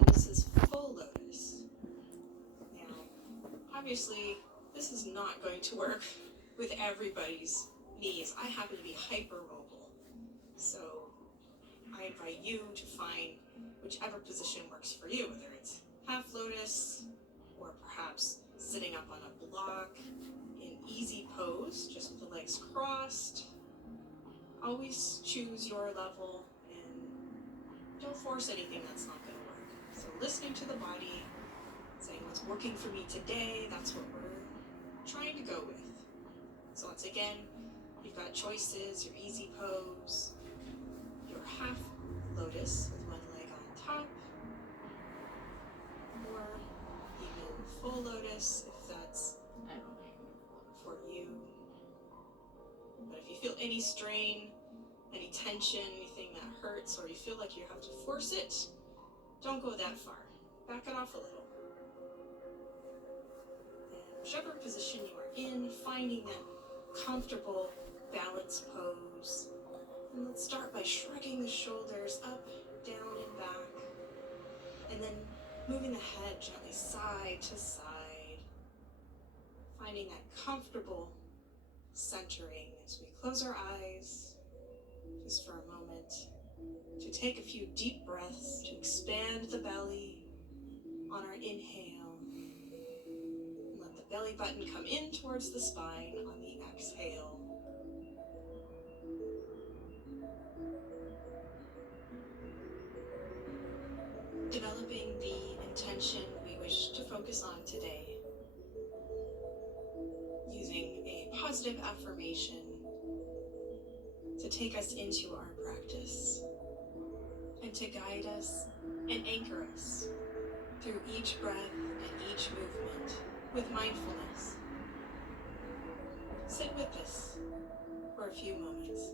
and this is full lotus. Now, obviously, this is not going to work with everybody's knees. I happen to be hypermobile, so I invite you to find whichever position works for you, whether it's half lotus or perhaps sitting up on a block in easy pose, just with the legs crossed. Always choose your level and don't force anything that's not going to work. So listening to the body, saying what's working for me today, that's what we're trying to go with. So once again, you've got choices, your easy pose, your half lotus with one leg on top, or even full lotus if that's for you. But if you feel any strain, any tension, anything that hurts, or you feel like you have to force it, don't go that far. Back it off a little. And whichever position you are in, finding that comfortable balance pose. And let's start by shrugging the shoulders up, down, and back. And then moving the head gently side to side. Finding that comfortable centering as we close our eyes just for a moment to take a few deep breaths to expand the belly on our inhale. And let the belly button come in towards the spine on the exhale. Developing the intention we wish to focus on today, using a positive affirmation to take us into our practice and to guide us and anchor us through each breath and each movement with mindfulness. Sit with this for a few moments.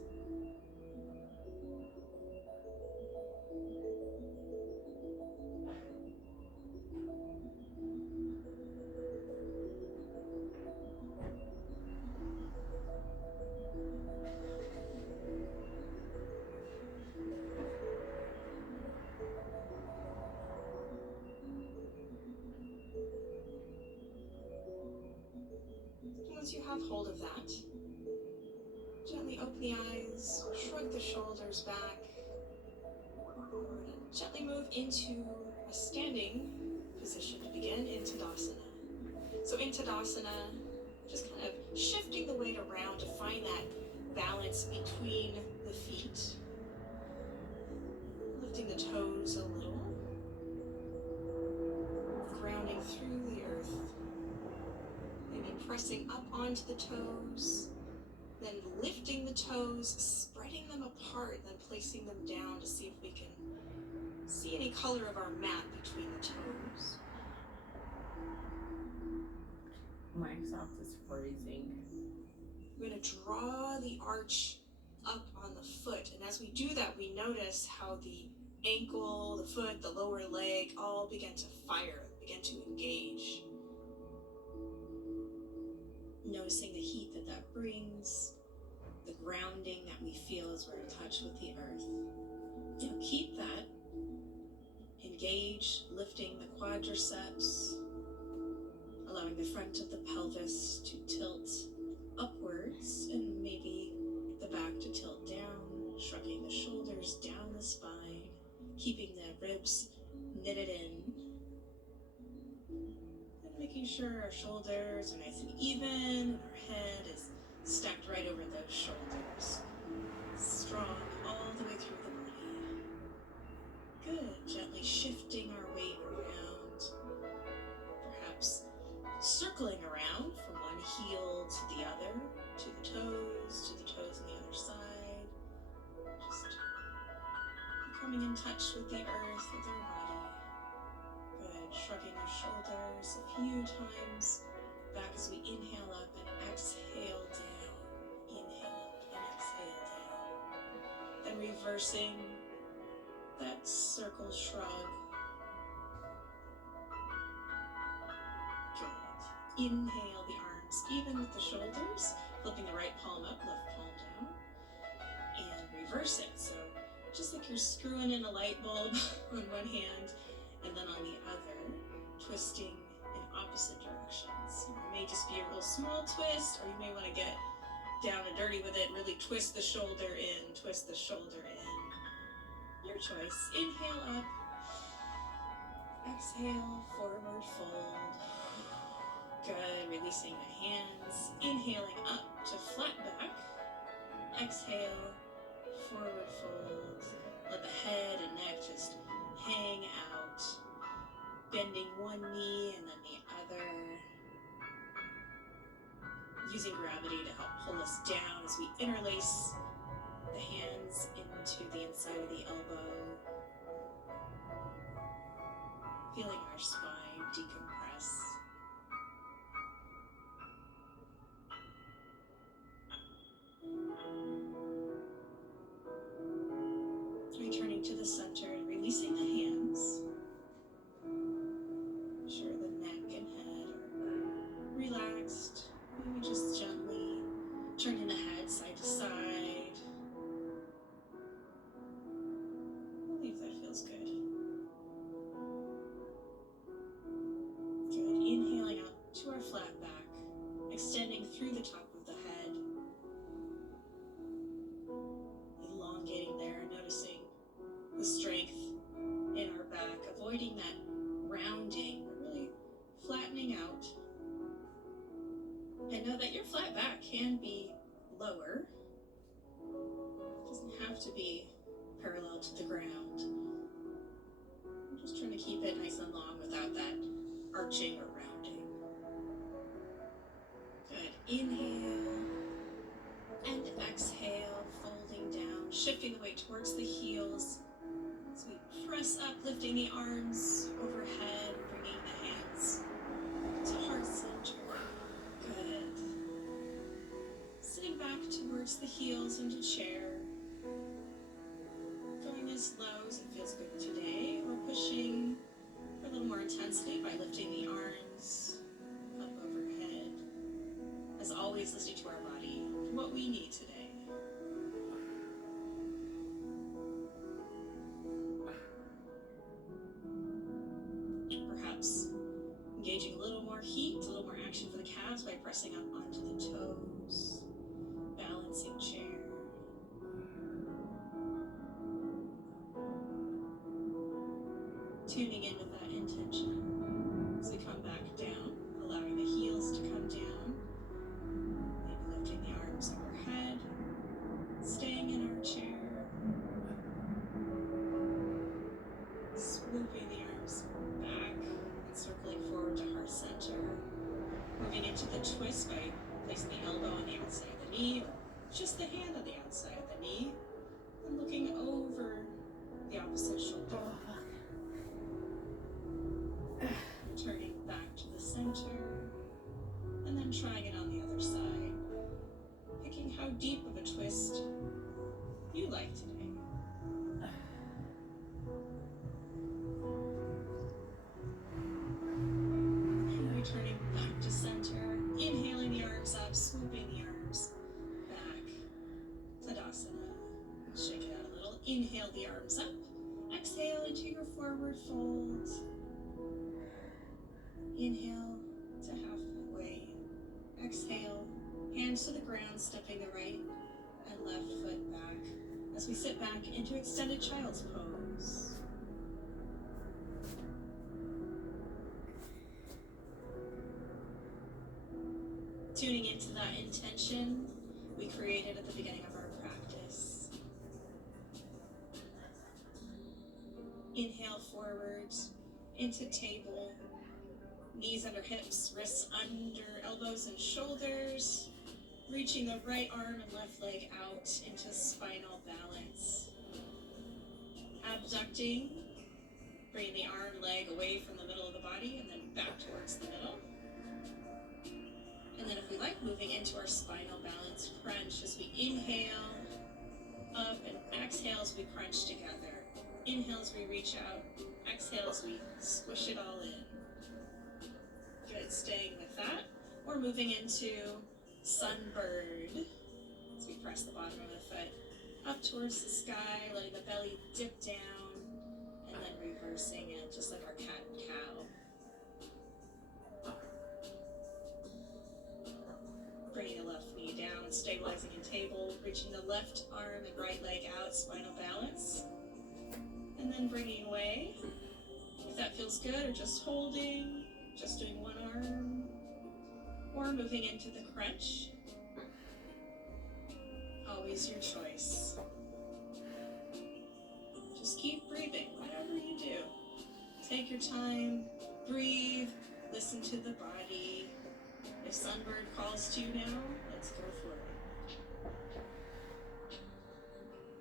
Once you have hold of that, gently open the eyes, shrug the shoulders back. We're going to gently move into a standing position to begin in Tadasana. So in Tadasana, just kind of shifting the weight around to find that balance between the feet. Lifting the toes a little. Grounding through the earth. Maybe pressing up onto the toes. Then lifting the toes, spreading them apart, then placing them down to see if we can see any color of our mat between the toes. My sock is freezing. We're going to draw the arch up on the foot, and as we do that, we notice how the ankle, the foot, the lower leg all begin to fire, begin to engage. Noticing the heat that brings, the grounding that we feel as we're in touch with the earth. Now keep that. Engage, lifting the quadriceps, allowing the front of the pelvis to tilt upwards and maybe the back to tilt down, shrugging the shoulders down the spine, keeping the ribs knitted in, and making sure our shoulders are nice and even, our head is stacked right over those shoulders. Strong all the way through the body. Good. Gently shifting our weight around. Perhaps circling around from one heel to the other, to the toes on the other side. Just becoming in touch with the earth, with our body. Good. Shrugging our shoulders a few times back as we inhale up and exhale down. Inhale up and exhale down. Then reversing that circle shrug. Good. Inhale the arms even with the shoulders, flipping the right palm up, left palm down, and reverse it. So just like you're screwing in a light bulb on one hand and then on the other, twisting in opposite directions. It may just be a real small twist, or you may want to get down and dirty with it, really twist the shoulder in, twist the shoulder in. Your choice. Inhale up. Exhale, forward fold. Good, releasing the hands. Inhaling up to flat back. Exhale, forward fold. Let the head and neck just hang out. Bending one knee and then the other. Using gravity to help pull us down as we interlace the hands into the inside of the elbow. Feeling our spine decompress. Returning to the center and releasing the hands. Sure the neck and head are relaxed. Maybe just gently turning the head side to side. I believe that feels good. Good. Inhaling out to our flat back, extending through the top of the head. Elongating there, noticing the strength in our back, avoiding that rounding, but really flattening out. And know that your flat back can be lower. It doesn't have to be parallel to the ground. I'm just trying to keep it nice and long without that arching or rounding. Good. Inhale and exhale, folding down, shifting the weight towards the heels. As we press up, lifting the arms overhead, bringing the hands to heart center. Good. Sitting back towards the heels into chair. Going as low as it feels good today, or pushing for a little more intensity by lifting the arms up overhead. As always, listening to our body, what we need today. Perhaps engaging a little more heat, a little more action for the calves by pressing up onto the toes, balancing chair. Tuning in with that intention as we come back down, allowing the heels to come down, maybe lifting the arms overhead, staying in our chair, swooping the arms back and circling forward to heart center, moving into the twist by placing the elbow on the outside of the knee, or just the hand on the outside of the knee, and looking over the opposite shoulder. Turning back to the center, and then trying it on the other side, picking how deep of a twist you like today. And returning back to center, inhaling the arms up, swooping the arms back, Tadasana. Shake it out a little, inhale the arms up, exhale into your forward fold. Inhale to halfway. Exhale, hands to the ground, stepping the right and left foot back as we sit back into extended child's pose. Tuning into that intention we created at the beginning of our practice. Inhale forward into table. Knees under hips, wrists under elbows and shoulders. Reaching the right arm and left leg out into spinal balance. Abducting, bringing the arm, leg away from the middle of the body and then back towards the middle. And then if we like, moving into our spinal balance crunch as we inhale up and exhale as we crunch together. Inhale as we reach out, exhale as we squish it all in. Good, staying with that. We're moving into sunbird. So we press the bottom of the foot up towards the sky, letting the belly dip down, and then reversing it, just like our stabilizing in table, reaching the left arm and right leg out, spinal balance. And then bringing away. If that feels good, or just holding, just doing one arm, or moving into the crunch. Always your choice. Just keep breathing, whatever you do. Take your time, breathe, listen to the body. If Sunbird calls to you now, let's go for it.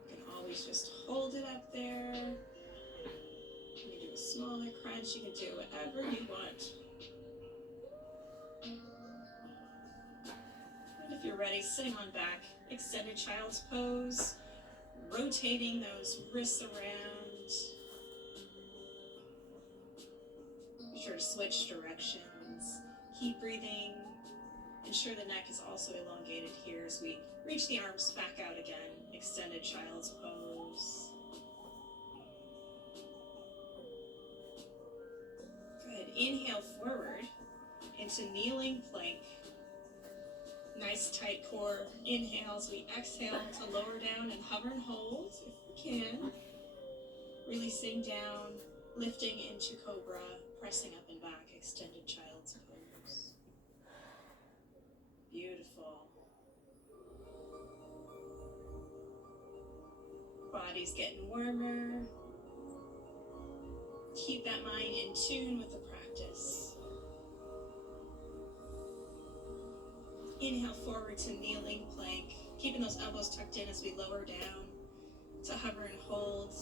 You can always just hold it up there. You can do a smaller crunch, you can do whatever you want. And if you're ready, sitting on back, extended child's pose, rotating those wrists around. Be sure to switch directions. Keep breathing. Ensure the neck is also elongated here as we reach the arms back out again. Extended child's pose. Good. Inhale forward into kneeling plank. Nice tight core. Inhale as we exhale to lower down and hover and hold if we can. Releasing down, lifting into cobra, pressing up and back, extended child's pose. Beautiful. Body's getting warmer. Keep that mind in tune with the practice. Inhale forward to kneeling plank, keeping those elbows tucked in as we lower down to hover and hold.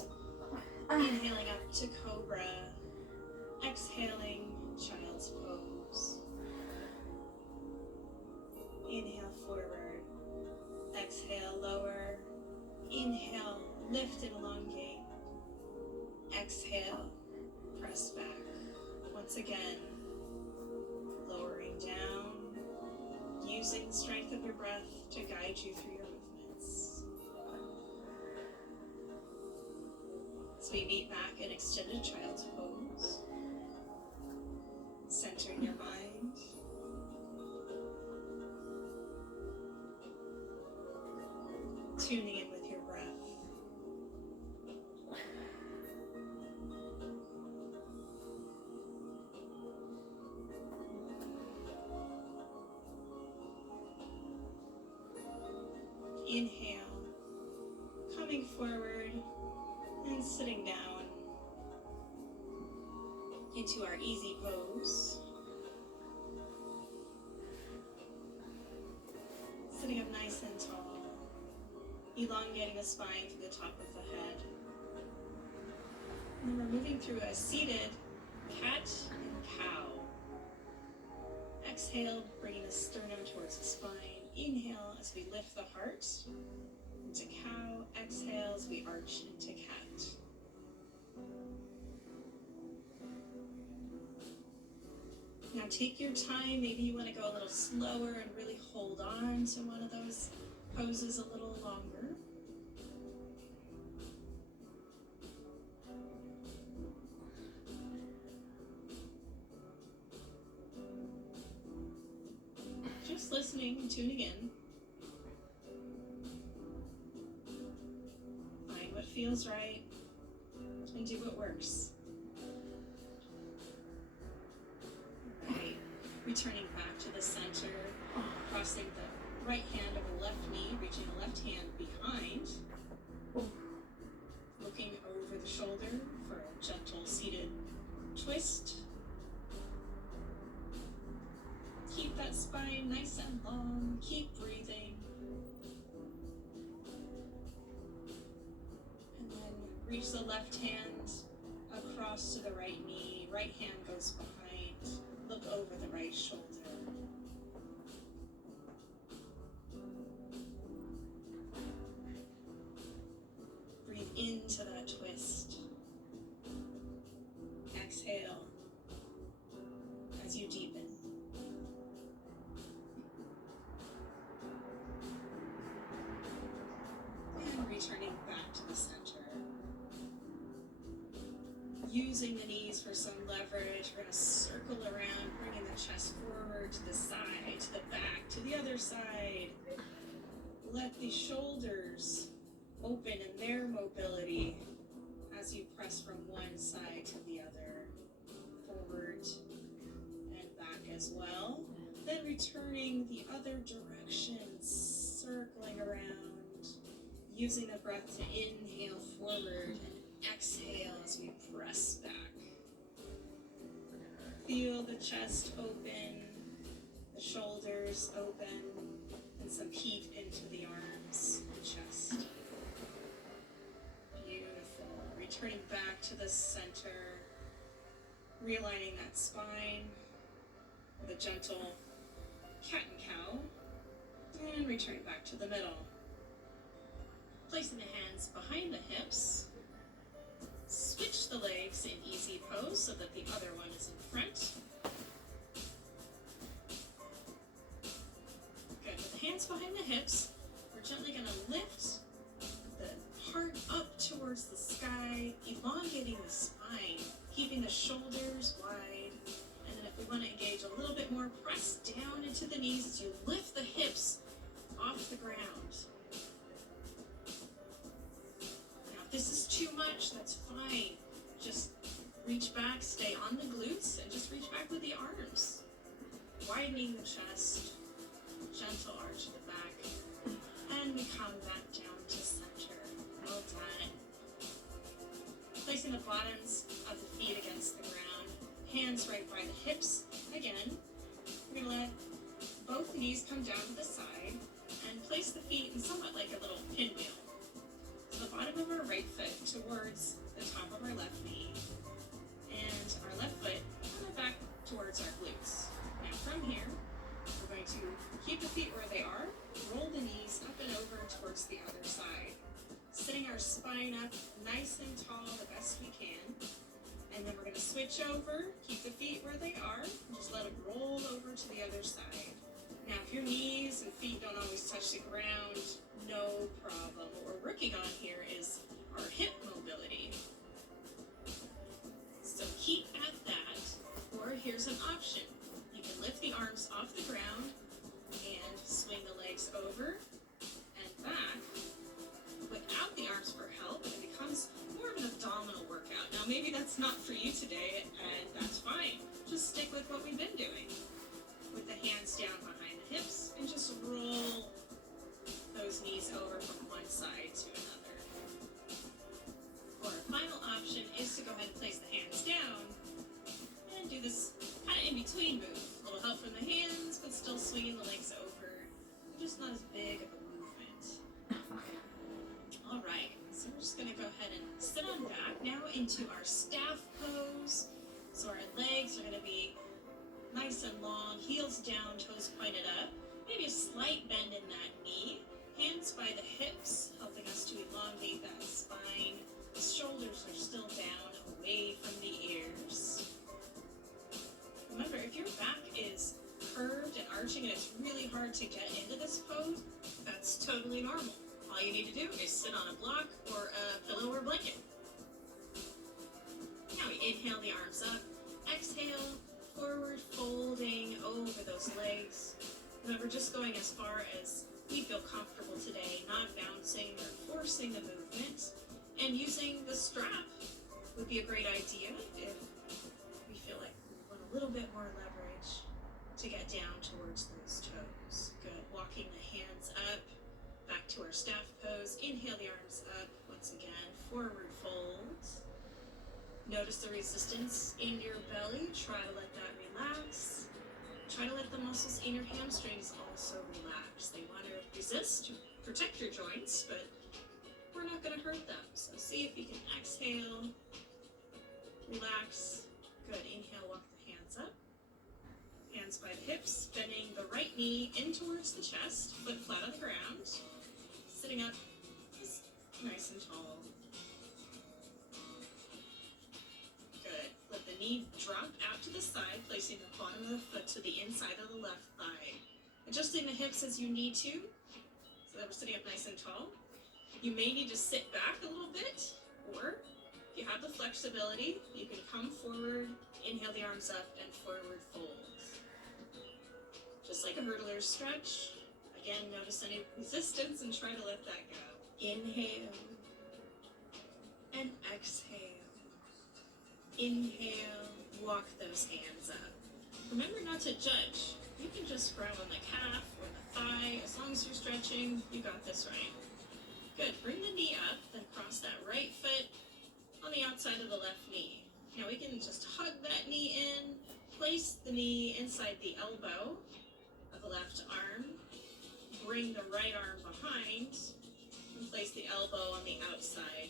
Inhaling up to cobra, exhaling child's pose. Inhale forward, exhale lower, inhale lift and elongate, exhale press back. Once again, lowering down, using the strength of your breath to guide you through your movements. As we meet back in extended child's pose, centering your mind. Tuning in with your breath. Inhale, coming forward and sitting down into our easy pose. Sitting up nice and tall, elongating the spine through the top of the head. And then we're moving through a seated cat and cow. Exhale, bringing the sternum towards the spine. Inhale as we lift the heart into cow. Exhale as we arch into cat. Now take your time. Maybe you want to go a little slower and really hold on to one of those poses a little longer. Just listening and tuning in. Find what feels right and do what works. Right. Returning back to the center, crossing the right hand over the left knee, reaching the left hand behind. Looking over the shoulder for a gentle seated twist. Keep that spine nice and long. Keep breathing. And then reach the left hand across to the right knee. Right hand goes behind. Look over the right shoulder. Breathe into that twist. Exhale as you deepen. And returning back to the center. Using the knees for some leverage, we're going to circle around, bringing the chest forward to the side, to the back, to the other side. Let the shoulders open in their mobility as you press from one side to the other, forward and back as well. Then returning the other direction, circling around, using the breath to inhale forward and exhale as we press back. Feel the chest open, the shoulders open, and some heat into the arms and chest. Beautiful. Returning back to the center, realigning that spine with a gentle cat and cow, and returning back to the middle. Placing the hands behind the hips, switch the legs in easy pose so that the other one is in front. Good. With the hands behind the hips, we're gently going to lift the heart up towards the sky, elongating the spine, keeping the shoulders wide. And then if we want to engage a little bit more, press down into the knees as you lift the hips off the ground. This is too much, that's fine. Just reach back, stay on the glutes, and just reach back with the arms. Widening the chest, gentle arch of the back, and we come back down to center. Well done. Placing the bottoms of the feet against the ground, hands right by the hips. Again, we're gonna let both knees come down to the side and place the feet in somewhat like a little pinwheel. The bottom of our right foot towards the top of our left knee, and our left foot kind of back towards our glutes. Now from here, we're going to keep the feet where they are, roll the knees up and over towards the other side, sitting our spine up nice and tall the best we can, and then we're going to switch over, keep the feet where they are, and just let them roll over to the other side. Now if your knees and feet don't always touch the ground, no problem. What we're working on here is our hip mobility. So keep at that, or here's an option. You can lift the arms off the ground and swing the legs over and back without the arms for help, and it becomes more of an abdominal workout. Now maybe that's not for you today, and that's fine. Just stick with what we've been doing. With the hands down behind the hips, and just roll those knees over from one side to another. Or our final option is to go ahead and place the hands down and do this kind of in-between move. A little help from the hands, but still swinging the legs over. Just not as big of a movement. All right, so we're just going to go ahead and sit on back now into our staff pose. So our legs are going to be nice and long, heels down, toes pointed up. Maybe a slight bend in that knee. Hands by the hips, helping us to elongate that spine. The shoulders are still down, away from the ears. Remember, if your back is curved and arching and it's really hard to get into this pose, that's totally normal. All you need to do is sit on a block or a pillow or blanket. Now we inhale the arms up, exhale, forward folding over those legs. Remember, just going as far as we feel comfortable today, not bouncing or forcing the movement. And using the strap would be a great idea if we feel like we want a little bit more leverage to get down towards those toes. Good. Walking the hands up, back to our staff pose. Inhale the arms up. Once again, forward fold. Notice the resistance in your belly. Try to let that relax. Try to let the muscles in your hamstrings also relax. They want to resist, protect your joints, but we're not going to hurt them. So see if you can exhale, relax. Good. Inhale, walk the hands up. Hands by the hips, bending the right knee in towards the chest, foot flat on the ground. Sitting up just nice and tall. Good. Let the knee drop out to the side, placing the bottom of the foot to the inside of the left thigh. Adjusting the hips as you need to, so that we're sitting up nice and tall. You may need to sit back a little bit, or if you have the flexibility, you can come forward, inhale the arms up, and forward fold. Just like a hurdler's stretch, Again, notice any resistance and try to let that go. Inhale and exhale. Inhale, walk those hands up. Remember not to judge. You can just grab on the calf or the thigh. As long as you're stretching, you got this right. Good. Bring the knee up, then cross that right foot on the outside of the left knee. Now we can just hug that knee in, place the knee inside the elbow of the left arm, bring the right arm behind, and place the elbow on the outside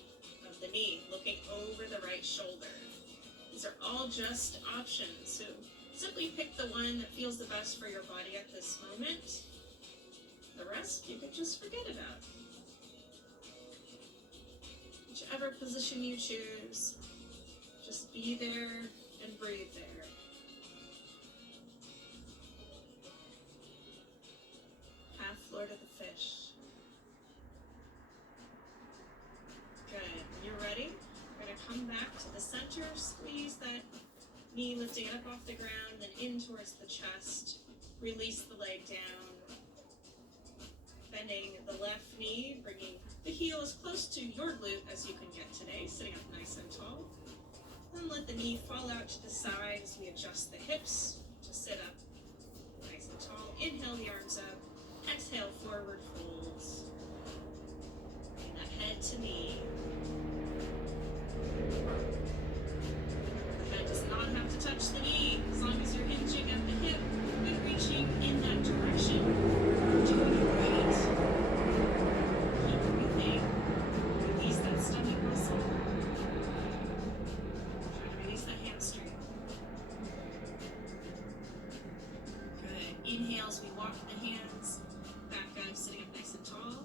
of the knee, looking over the right shoulder. These are all just options, so simply pick the one that feels the best for your body at this moment. The rest you could just forget about. Whichever position you choose, just be there and breathe there. Half floor to the fish. Good. When you're ready, we're going to come back to the center, squeeze that knee, lifting it up off the ground, then in towards the chest. Release the leg down. Bending the left knee, bringing the heel as close to your glute as you can get today, sitting up nice and tall. Then let the knee fall out to the side as we adjust the hips to sit up nice and tall. Inhale the arms up. Exhale, forward folds. Bring that head to knee. The head does not have to touch the knee as long as you're hinging at the hip and reaching in that direction. Doing it right. Keep breathing. Release that stomach muscle. Try to release that hamstring. Good. Inhale as we walk the hands back up, sitting up nice and tall.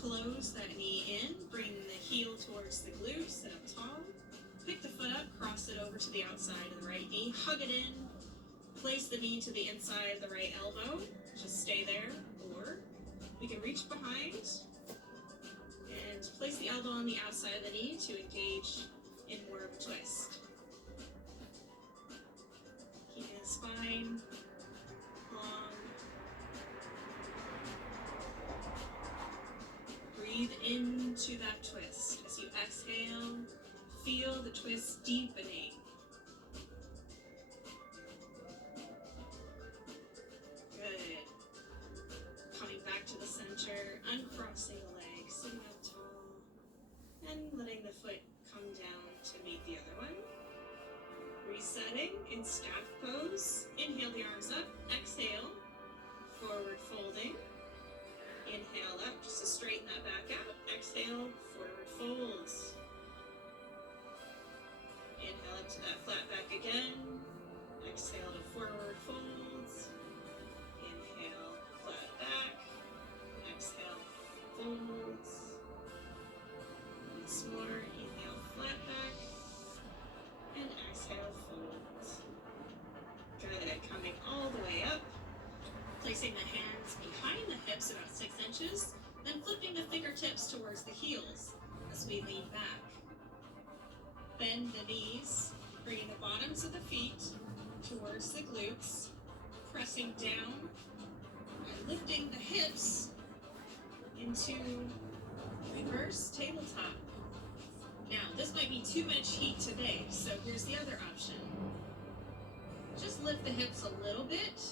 Close that knee in. Bring the heel towards the glute. Sit up tall. Pick the foot up. Cross it over to the outside of the right knee. Hug it in. Place the knee to the inside of the right elbow. Just stay there. Or we can reach behind and place the elbow on the outside of the knee to engage in more of a twist. Keeping the spine long. Breathe into that twist. As you exhale, feel the twist deepening. Good. Coming back to the center, uncrossing the leg, sitting up tall, and letting the foot come down to meet the other one. Resetting in staff pose. Inhale the arms up, exhale, forward folding. Inhale up just to straighten that back out. Exhale, forward folds. Inhale up to that flat back again. Exhale to forward folds. Inhale, flat back. Exhale, folds. Once more, inhale, flat back. And exhale, folds. Good. Coming all the way up. Placing the hands behind the hips about 6 inches. Then flipping the fingertips towards the heels as we lean back. Bend the knees, bringing the bottoms of the feet towards the glutes, pressing down and lifting the hips into reverse tabletop. Now, this might be too much heat today, so here's the other option. Just lift the hips a little bit,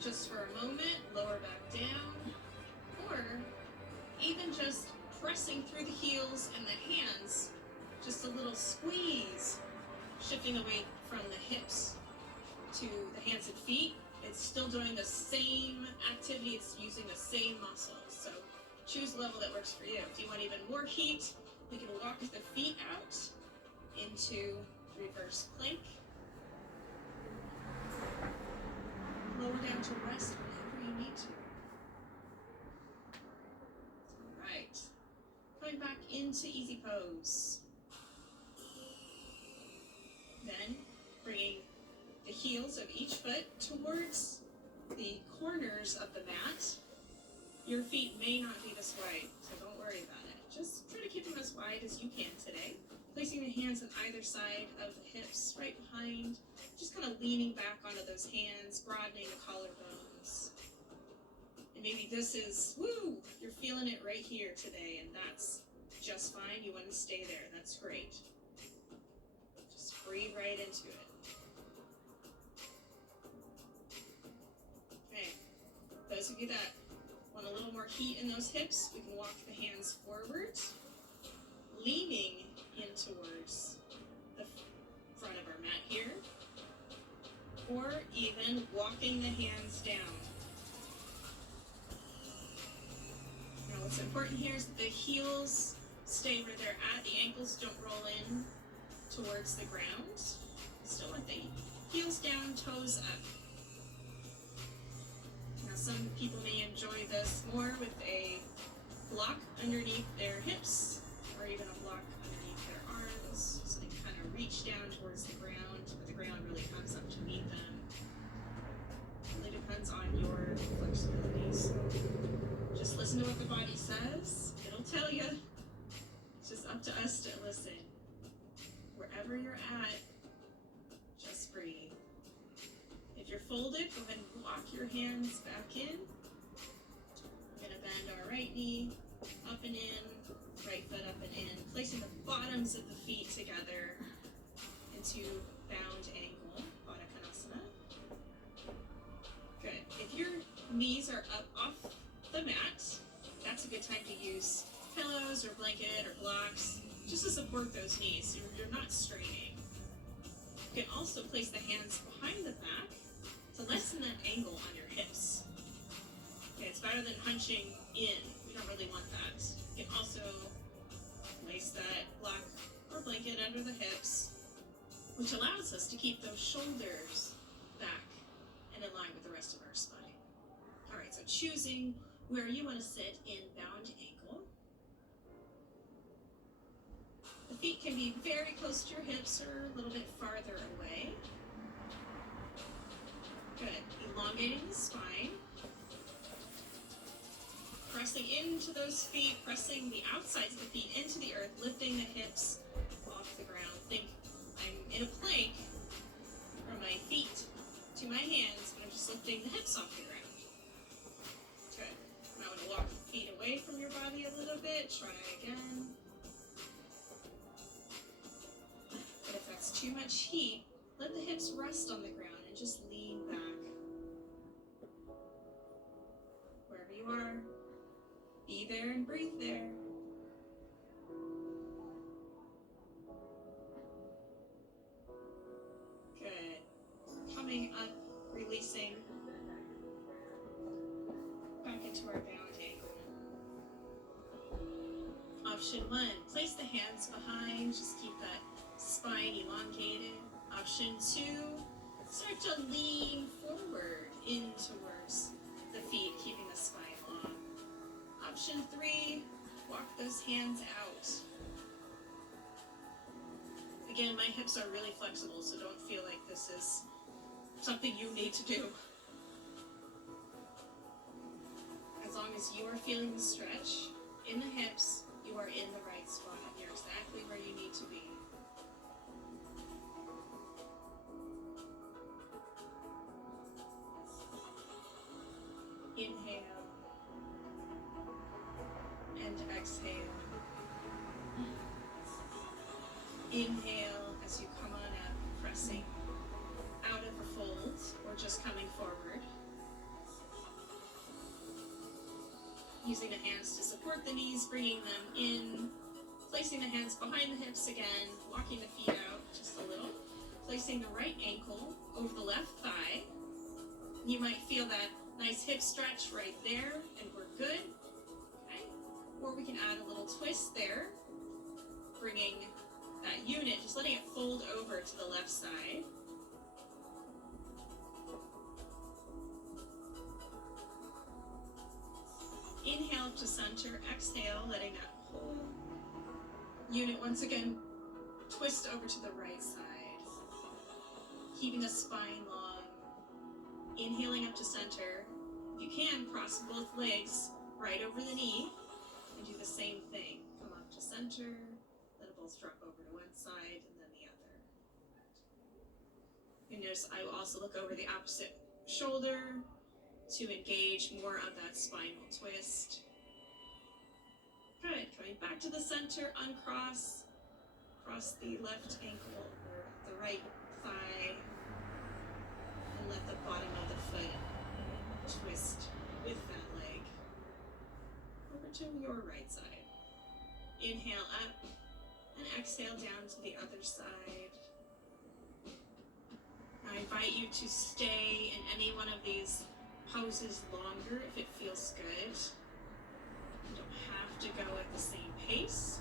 just for a moment, lower back down, or even just pressing through the heels and the hands, just a little squeeze, shifting away from the hips to the hands and feet. It's still doing the same activity, it's using the same muscles. So choose a level that works for you. If you want even more heat, we can walk the feet out into reverse plank. Lower down to rest whenever you need to. All right. Coming back into easy pose. Then bringing the heels of each foot towards the corners of the mat. Your feet may not be this wide, so don't worry about it. Just try to keep them as wide as you can today. Placing the hands on either side of the hips, right behind. Just kind of leaning back onto those hands, broadening the collarbones. maybe this is, woo, you're feeling it right here today, and that's just fine. You want to stay there. That's great. Just breathe right into it. Okay. Those of you that want a little more heat in those hips, we can walk the hands forward, leaning in towards the front of our mat here, or even walking the hands down. Now what's important here is that the heels stay where they're at, the ankles don't roll in towards the ground. Still want the heels down, toes up. Now some people may enjoy this more with a block underneath their hips, or even a block underneath their arms, so they can kind of reach down towards the ground, but the ground really comes up to meet them. It really depends on your flexibility, so just listen to what the body says. It'll tell you. It's just up to us to listen. Wherever you're at, just breathe. If you're folded, go ahead and walk your hands back in. We're going to bend our right knee up and in, right foot up and in, placing the bottoms of the feet together into bound ankle, Baddha Konasana. Good. If your knees are up off the mat, that's a good time to use pillows or blanket or blocks just to support those knees. You're not straining. You can also place the hands behind the back to lessen that angle on your hips. Okay, it's better than hunching in. We don't really want that. You can also place that block or blanket under the hips, which allows us to keep those shoulders back and in line with the rest of our spine. All right, so choosing where you want to sit in bound ankle. The feet can be very close to your hips or a little bit farther away. Good. Elongating the spine. Pressing into those feet, pressing the outsides of the feet into the earth, lifting the hips off the ground. Think I'm in a plank from my feet to my hands, and I'm just lifting the hips off the ground. Good. Now I'm going to walk the feet away from your body a little bit. Try again. But if that's too much heat, let the hips rest on the ground and just lean back. Wherever you are, be there and breathe there. Good. Coming up, releasing back into our bound ankle. Option 1, place the hands behind, just keep that spine elongated. Option 2, start to lean forward in towards the feet, keeping the spine long. Option 3, walk those hands out. Again, my hips are really flexible, so don't feel like this is something you need to do. As long as you are feeling the stretch in the hips, you are in the right spot. You're exactly where you need to be. Inhale and exhale. Inhale as you come on up, pressing out of the fold or just coming forward. Using the hands to support the knees, bringing them in, placing the hands behind the hips again, walking the feet out just a little, placing the right ankle over the left thigh. You might feel that nice hip stretch right there, and we're good. Okay. Or we can add a little twist there, bringing that unit, just letting it fold over to the left side. Inhale up to center, exhale, letting that whole unit once again twist over to the right side. Keeping the spine long. Inhaling up to center. If you can, cross both legs right over the knee and do the same thing. Come up to center, let it both drop over to one side and then the other. You notice I will also look over the opposite shoulder, to engage more of that spinal twist. Good. Coming back to the center, uncross. Cross the left ankle or the right thigh. And let the bottom of the foot twist with that leg. Over to your right side. Inhale up and exhale down to the other side. I invite you to stay in any one of these poses longer if it feels good. You don't have to go at the same pace.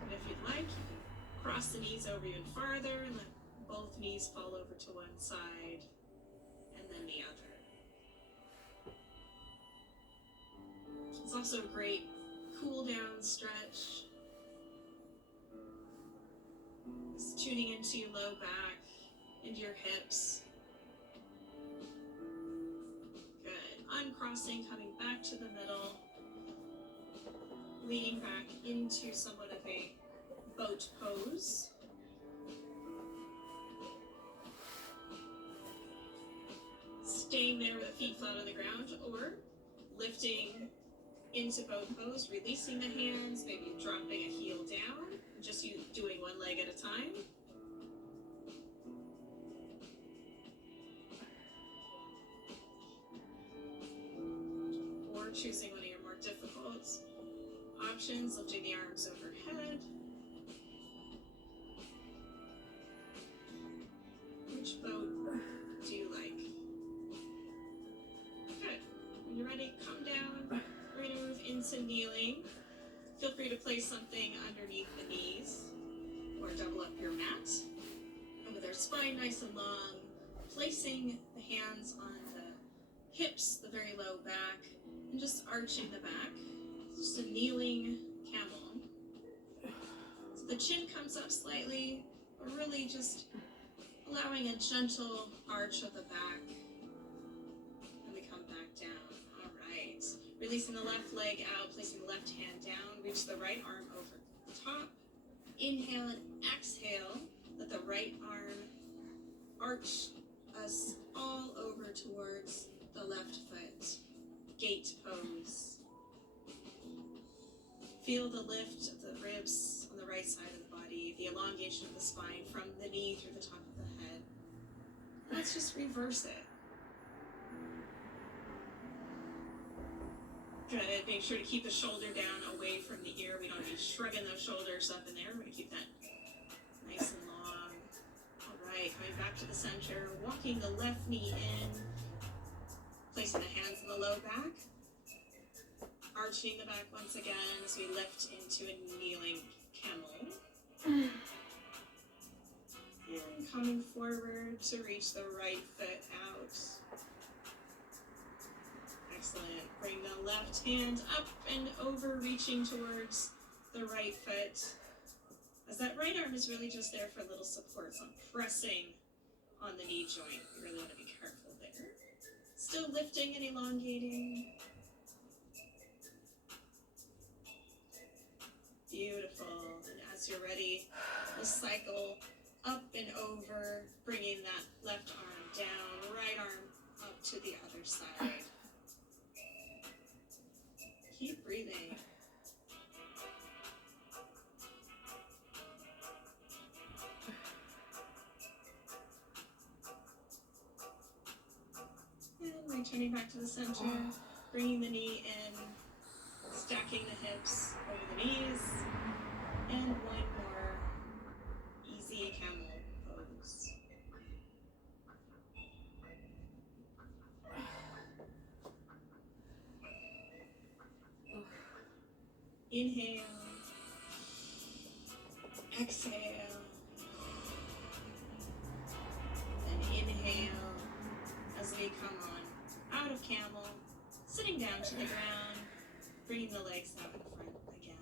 But if you'd like, you can cross the knees over even farther and let both knees fall over to one side and then the other. It's also a great cool down stretch. Just tuning into your low back, into your hips. Good. Uncrossing, coming back to the middle. Leaning back into somewhat of a boat pose. Staying there with the feet flat on the ground, or lifting into boat pose, releasing the hands, maybe dropping a heel down, just you doing one leg at a time. Or choosing one of your more difficult options, lifting the arms overhead. Which boat do you like? Good. When you're ready, come down. We're going to move into kneeling. Feel free to place something underneath the knees or double up your mat. And with our spine nice and long, placing the hands on the hips, the very low back, and just arching the back. Just a kneeling camel. So the chin comes up slightly, but really just allowing a gentle arch of the back. And we come back down. All right. Releasing the left leg out, placing the left hand down. Reach the right arm over the top. Inhale and exhale. Let the right arm arch us all over towards the left foot. Gate pose. Feel the lift of the ribs on the right side of the body, the elongation of the spine from the knee through the top of the head. Let's just reverse it. Good. Make sure to keep the shoulder down away from the ear. We don't need shrugging those shoulders up in there. We're going to keep that nice and long. All right. Coming back to the center. Walking the left knee in. Placing the hands in the low back. Arching the back once again as we lift into a kneeling camel. And coming forward to reach the right foot out. Excellent. Bring the left hand up and over, reaching towards the right foot. As that right arm is really just there for a little support, so I'm pressing on the knee joint. You really want to be careful there. Still lifting and elongating. Beautiful. And as you're ready, we'll cycle up and over, bringing that left arm down, right arm up to the other side. Keep breathing. And returning back to the center, bringing the knee in, stacking the hips over the knees, and one more easy camel pose. Inhale, exhale, and inhale as we come on out of camel, sitting down to the ground, bringing the legs out in front again.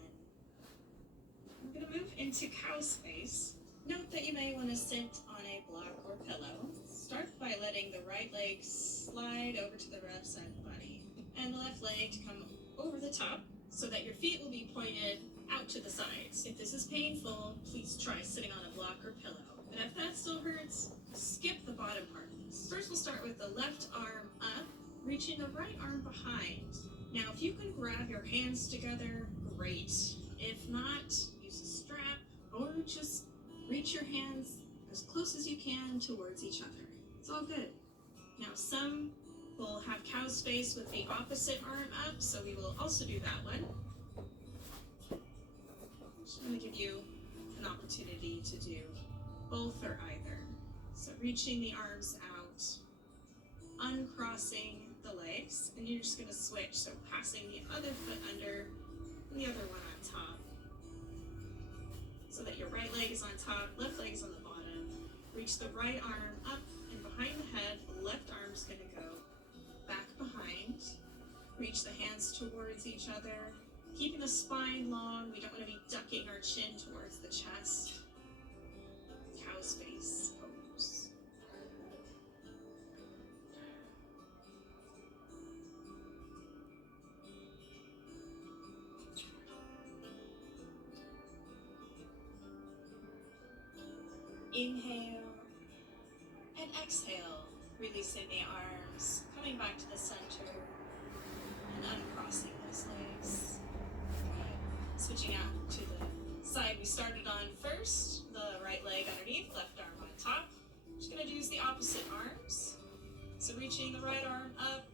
We're going to move into cow space. Note that you may want to sit on a block or pillow. Start by letting the right leg slide over to the left side of the body, and the left leg to come over the top, so that your feet will be pointed out to the sides. If this is painful, please try sitting on a block or pillow. And if that still hurts, skip the bottom part of this. First, we'll start with the left arm up, reaching the right arm behind. Now, if you can grab your hands together, great. If not, use a strap or just reach your hands as close as you can towards each other. It's all good. Now, some will have cow's face with the opposite arm up, so we will also do that one. I'm just going to give you an opportunity to do both or either. So reaching the arms out, uncrossing the legs, and you're just going to switch. So passing the other foot under and the other one on top. So that your right leg is on top, left leg is on the bottom. Reach the right arm up and behind the head, the left arm's going to go back behind. Reach the hands towards each other, keeping the spine long. We don't want to be ducking our chin towards the chest. Cow's face pose. Inhale and exhale, releasing the arms, coming back to the center and uncrossing those legs. Good. Switching out to the side we started on first, the right leg underneath, left arm on top. Just going to use the opposite arms. So reaching the right arm up,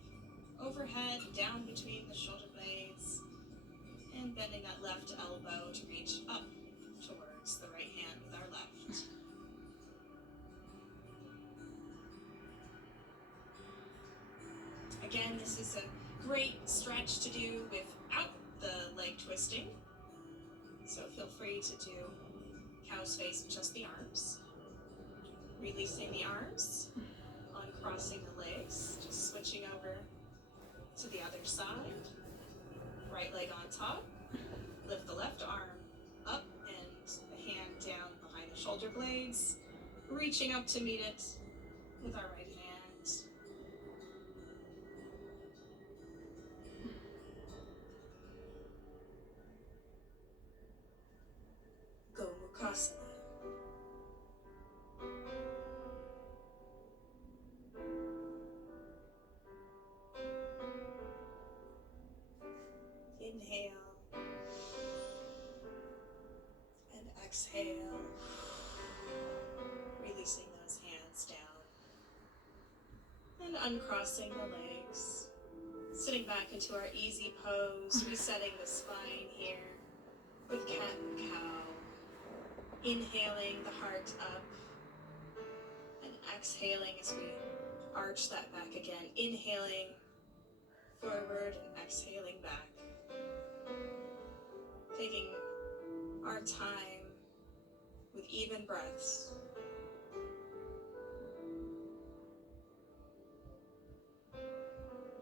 overhead, down between the shoulder blades, and bending that left elbow to reach up towards the right hand with our left. Again, this is a great stretch to do without the leg twisting. So feel free to do cow's face with just the arms. Releasing the arms, uncrossing the legs, just switching over to the other side. Right leg on top. Lift the left arm up and the hand down behind the shoulder blades. Reaching up to meet it with our right hand. Gomukhasana. Inhale and exhale, releasing those hands down and uncrossing the legs, sitting back into our easy pose, resetting the spine here with cat and cow. Inhaling the heart up and exhaling as we arch that back again. Inhaling forward and exhaling back. Taking our time with even breaths.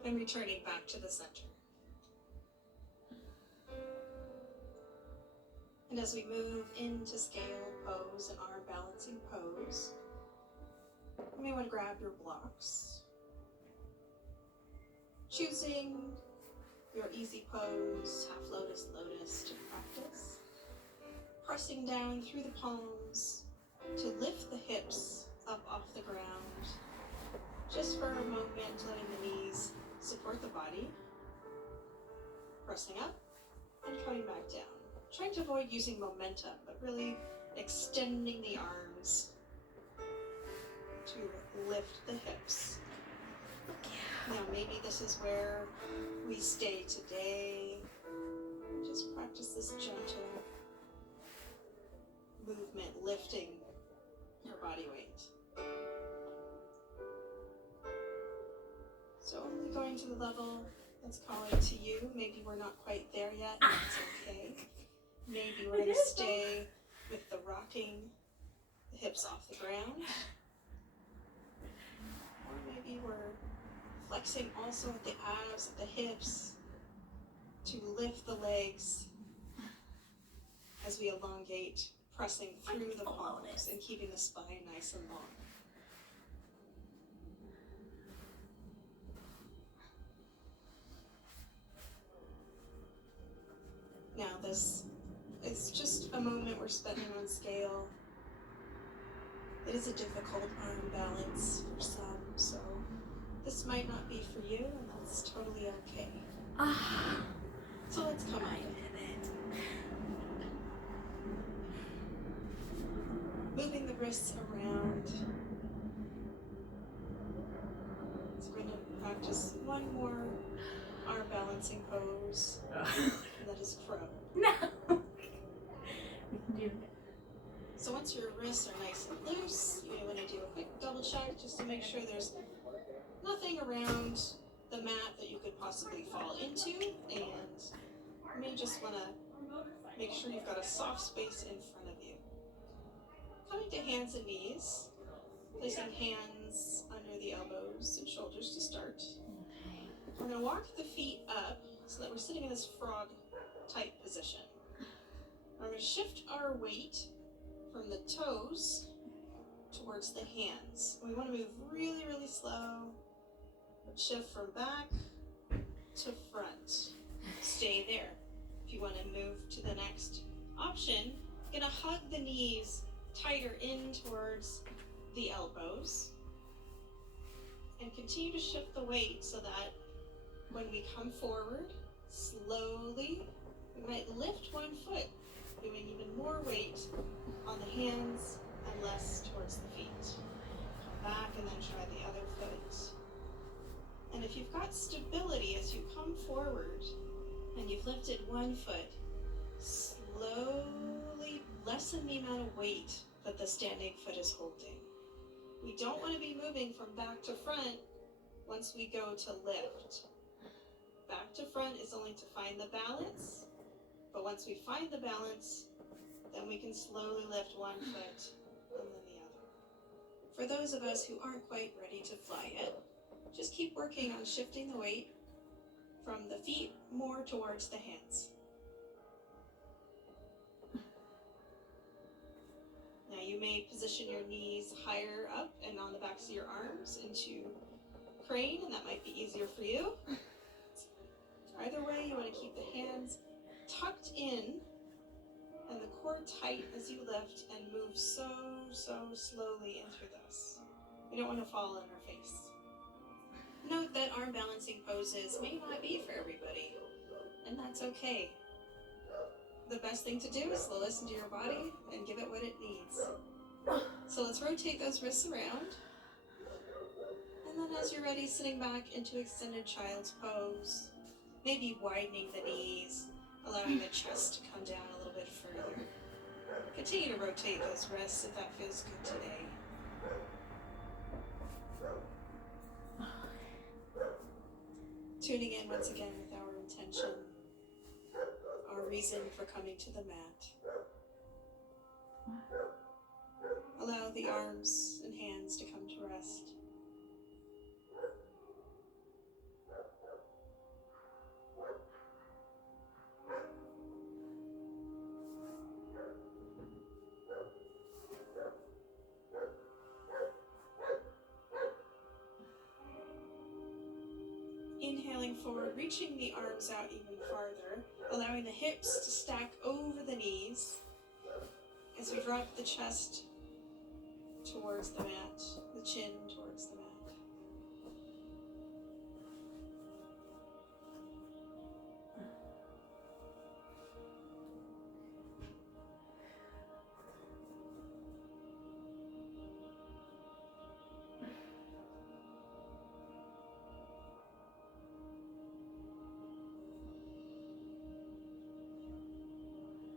And returning back to the center. And as we move into scale pose and arm balancing pose, you may want to grab your blocks. Choosing your easy pose, half lotus, lotus to practice. Pressing down through the palms to lift the hips up off the ground. Just for a moment, letting the knees support the body. Pressing up and coming back down. Trying to avoid using momentum, but really extending the arms to lift the hips. Now maybe this is where we stay today. Just practice this gentle movement, lifting your body weight. So only going to the level that's calling to you. Maybe we're not quite there yet, and that's okay. Maybe we're going to stay with the rocking the hips off the ground. Or maybe we're flexing also at the abs, at the hips, to lift the legs as we elongate, pressing through the palms and keeping the spine nice and long. Now this is just a moment we're spending on scale. It is a difficult arm balance for some, so This might not be for you, and that's totally okay. Ah, So let's come I on. did it. Moving the wrists around. So we're going to practice one more arm balancing pose, and that is crow. No. We can do it. So once your wrists are nice and loose, you want to do a quick double check just to make sure there's nothing around the mat that you could possibly fall into, and you may just want to make sure you've got a soft space in front of you. Coming to hands and knees, placing hands under the elbows and shoulders to start. We're going to walk the feet up so that we're sitting in this frog type position. We're going to shift our weight from the toes towards the hands. We want to move really, really slow. Shift from back to front. Stay there. If you want to move to the next option, you're going to hug the knees tighter in towards the elbows and continue to shift the weight so that when we come forward, slowly, we might lift one foot, doing even more weight on the hands and less towards the feet. Come back and then try the other foot. And if you've got stability as you come forward and you've lifted one foot, slowly lessen the amount of weight that the standing foot is holding. We don't want to be moving from back to front once we go to lift. Back to front is only to find the balance, but once we find the balance, then we can slowly lift one foot and then the other. For those of us who aren't quite ready to fly yet, just keep working on shifting the weight from the feet more towards the hands. Now you may position your knees higher up and on the backs of your arms into crane, and that might be easier for you. Either way, you want to keep the hands tucked in and the core tight as you lift and move so slowly into this. We don't want to fall on our face. Note that arm balancing poses may not be for everybody, and that's okay. The best thing to do is to listen to your body and give it what it needs. So let's rotate those wrists around. And then as you're ready, sitting back into extended child's pose, maybe widening the knees, allowing the chest to come down a little bit further. Continue to rotate those wrists if that feels good today. Tuning in once again with our intention, our reason for coming to the mat. Allow the arms and hands to come to rest. Inhaling forward, reaching the arms out even farther, allowing the hips to stack over the knees as we drop the chest towards the mat, the chin towards the mat.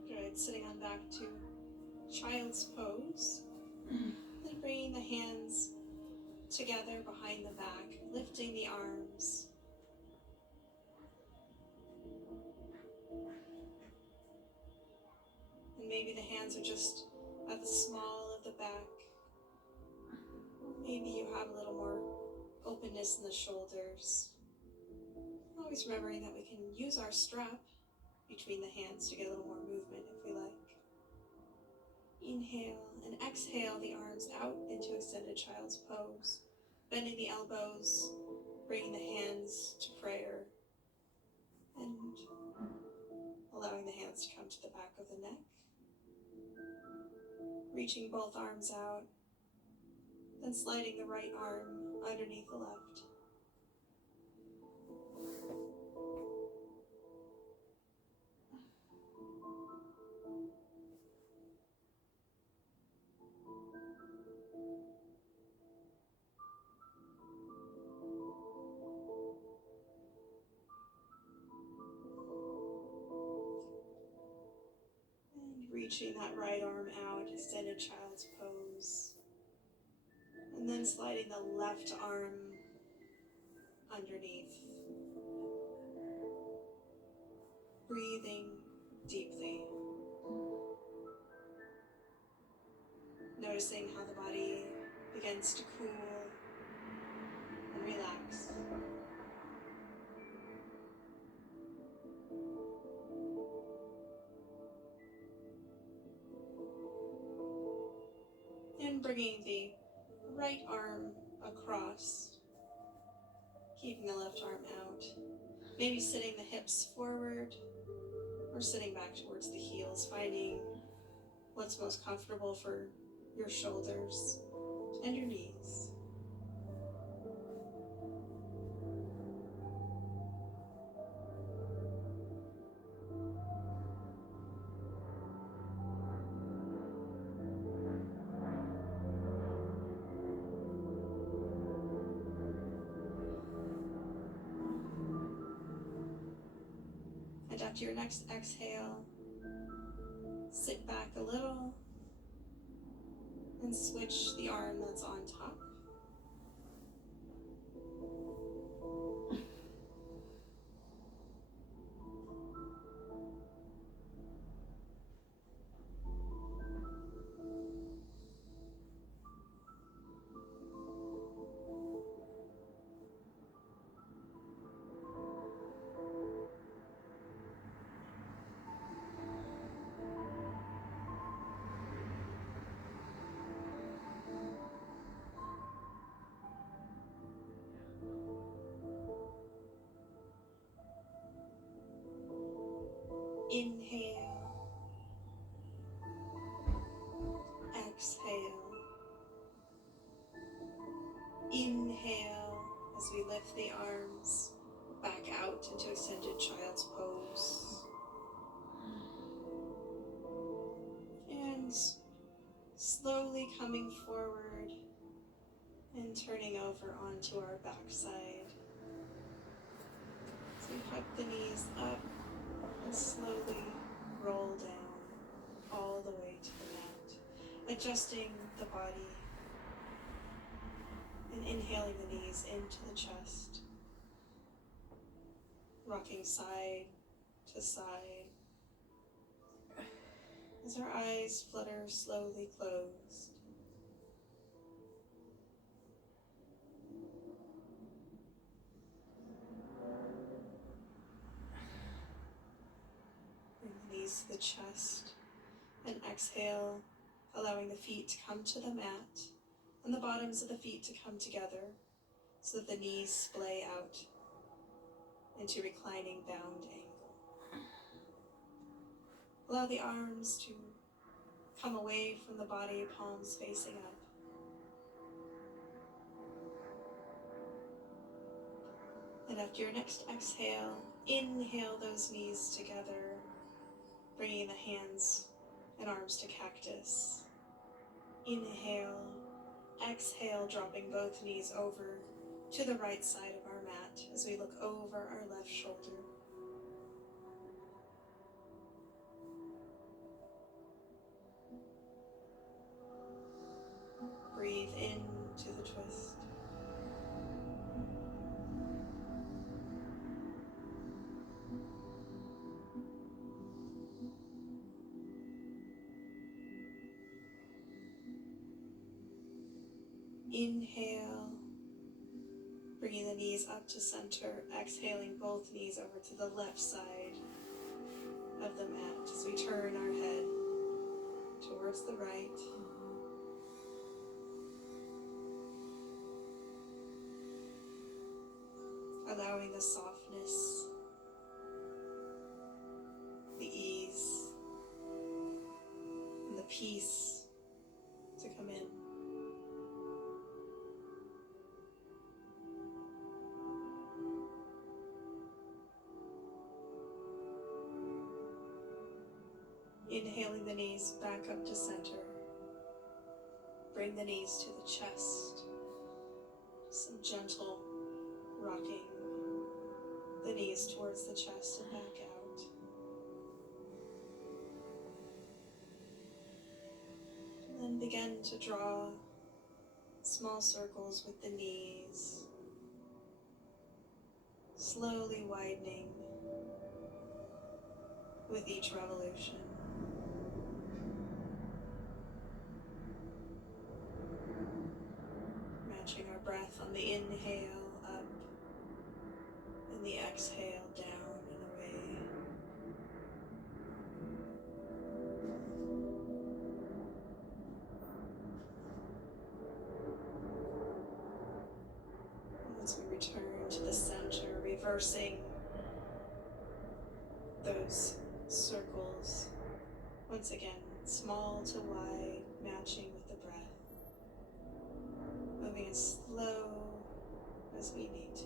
Good, sitting on back to child's pose. Then bringing the hands together behind the back, lifting the arms. And maybe the hands are just at the small of the back. Maybe you have a little more openness in the shoulders. Always remembering that we can use our strap between the hands to get a little more movement if we like. Inhale and exhale the arms out into extended child's pose, bending the elbows, bringing the hands to prayer, and allowing the hands to come to the back of the neck. Reaching both arms out, then sliding the right arm underneath the left. reaching that right arm out, extended child's pose. And then sliding the left arm underneath. Breathing deeply. Noticing how the body begins to cool and relax. And bringing the right arm across, keeping the left arm out. Maybe sitting the hips forward or sitting back towards the heels, finding what's most comfortable for your shoulders and your knees. And after your next exhale, sit back a little and switch the arm that's on top. Inhale, exhale, inhale as we lift the arms back out into extended child's pose. And slowly coming forward and turning over onto our backside. So we hug the knees up and slowly roll down all the way to the mat, adjusting the body and inhaling the knees into the chest, rocking side to side as our eyes flutter slowly closed. Bring the knees to the chest and exhale, allowing the feet to come to the mat and the bottoms of the feet to come together so that the knees splay out into reclining bound angle. Allow the arms to come away from the body, palms facing up. And after your next exhale, inhale those knees together, bringing the hands and arms to cactus. Inhale, exhale, dropping both knees over to the right side of our mat as we look over our left shoulder. Breathe into the twist. Inhale, bringing the knees up to center, exhaling both knees over to the left side of the mat as we turn our head towards the right. Allowing the softness, the ease, and the peace to come in. Inhaling the knees back up to center. Bring the knees to the chest. Some gentle rocking the knees towards the chest and back out. begin to draw small circles with the knees, slowly widening with each revolution. Matching our breath on the inhale up and the exhale down and away. Once we return to the center, reversing those circles, once again, small to wide, matching with the breath, moving as slow as we need to.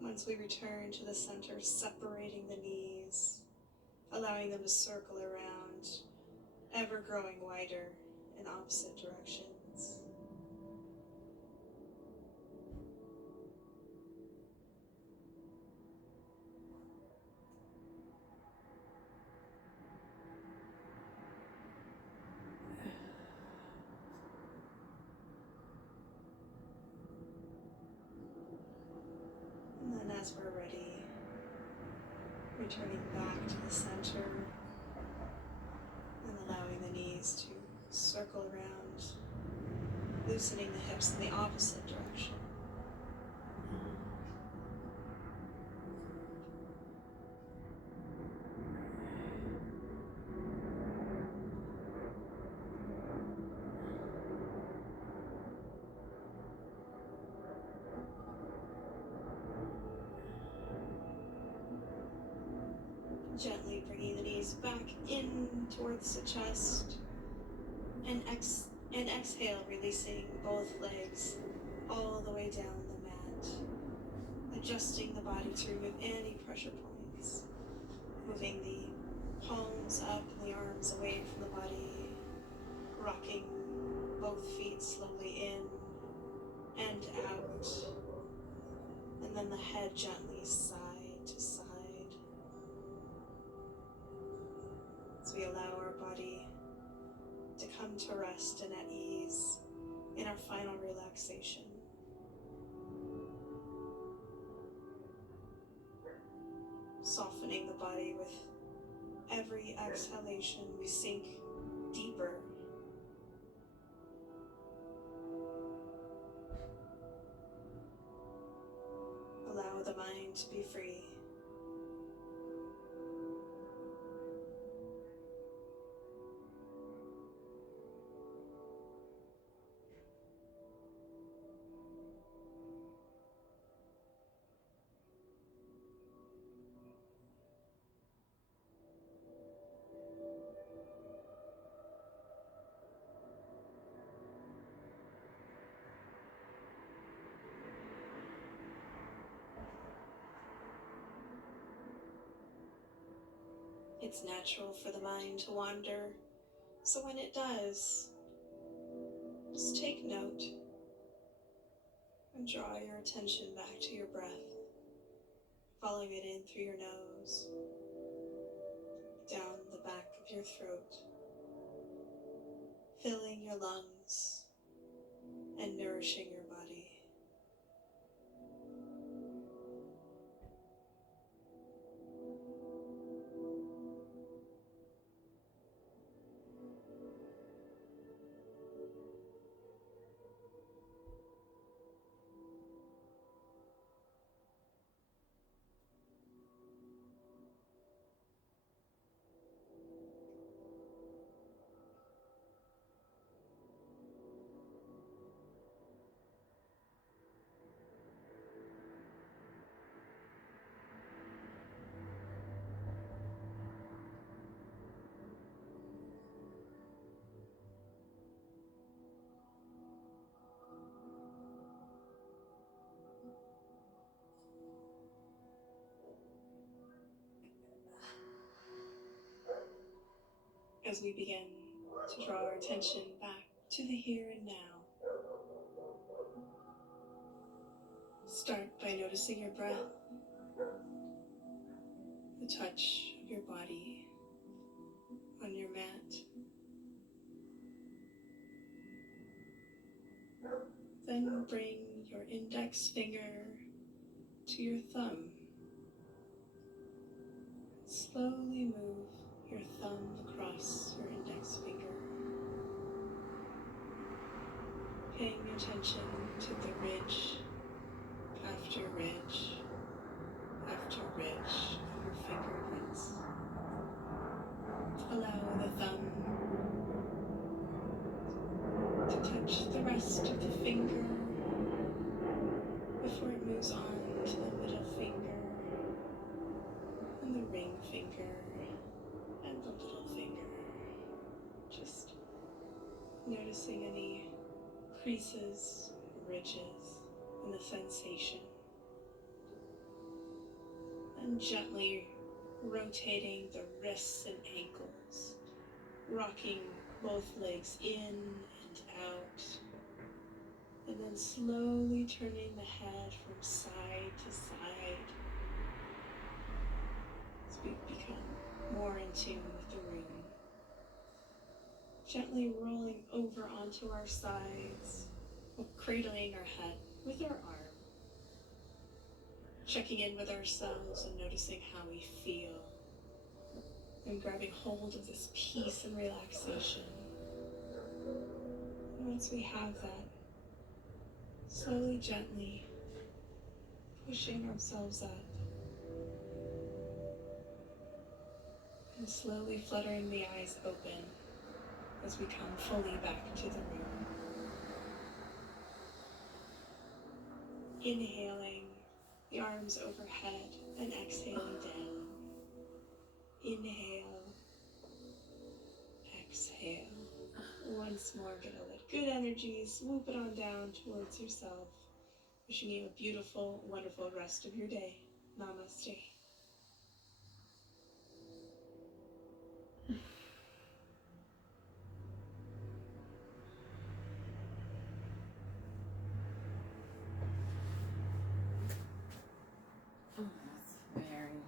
Once we return to the center, separating the knees, allowing them to circle around, ever growing wider in opposite directions. And then as we're ready, returning back to the center and allowing the knees to circle around, loosening the hips in the opposite direction. Gently bringing the knees back in towards the chest, and exhale, releasing both legs all the way down the mat, adjusting the body to remove any pressure points, moving the palms up and the arms away from the body, rocking both feet slowly in and out, and then the head gently side to side. As we allow our body to come to rest and at ease in our final relaxation. Softening the body with every exhalation, we sink deeper. Allow the mind to be free. It's natural for the mind to wander, so when it does, just take note and draw your attention back to your breath, following it in through your nose, down the back of your throat, filling your lungs and nourishing your body. as we begin to draw our attention back to the here and now. Start by noticing your breath, the touch of your body on your mat. Then bring your index finger to your thumb. Slowly move your thumb across your index finger, paying attention to the ridge after ridge after ridge of your fingerprints. Allow the thumb to touch the rest of the finger before it moves on to the middle finger and the ring finger and the little finger. Just noticing any creases, ridges, and the sensation. And gently rotating the wrists and ankles, rocking both legs in and out, and then slowly turning the head from side to side as we become more in tune with the room. Gently rolling over onto our sides, cradling our head with our arm, checking in with ourselves and noticing how we feel, and grabbing hold of this peace and relaxation. And once we have that, slowly, gently pushing ourselves up and slowly fluttering the eyes open as we come fully back to the room. Inhaling, the arms overhead, and exhaling down. Inhale, exhale. Once more, gonna let good energy swoop it on down towards yourself. Wishing you a beautiful, wonderful rest of your day. Namaste. Oh, that's very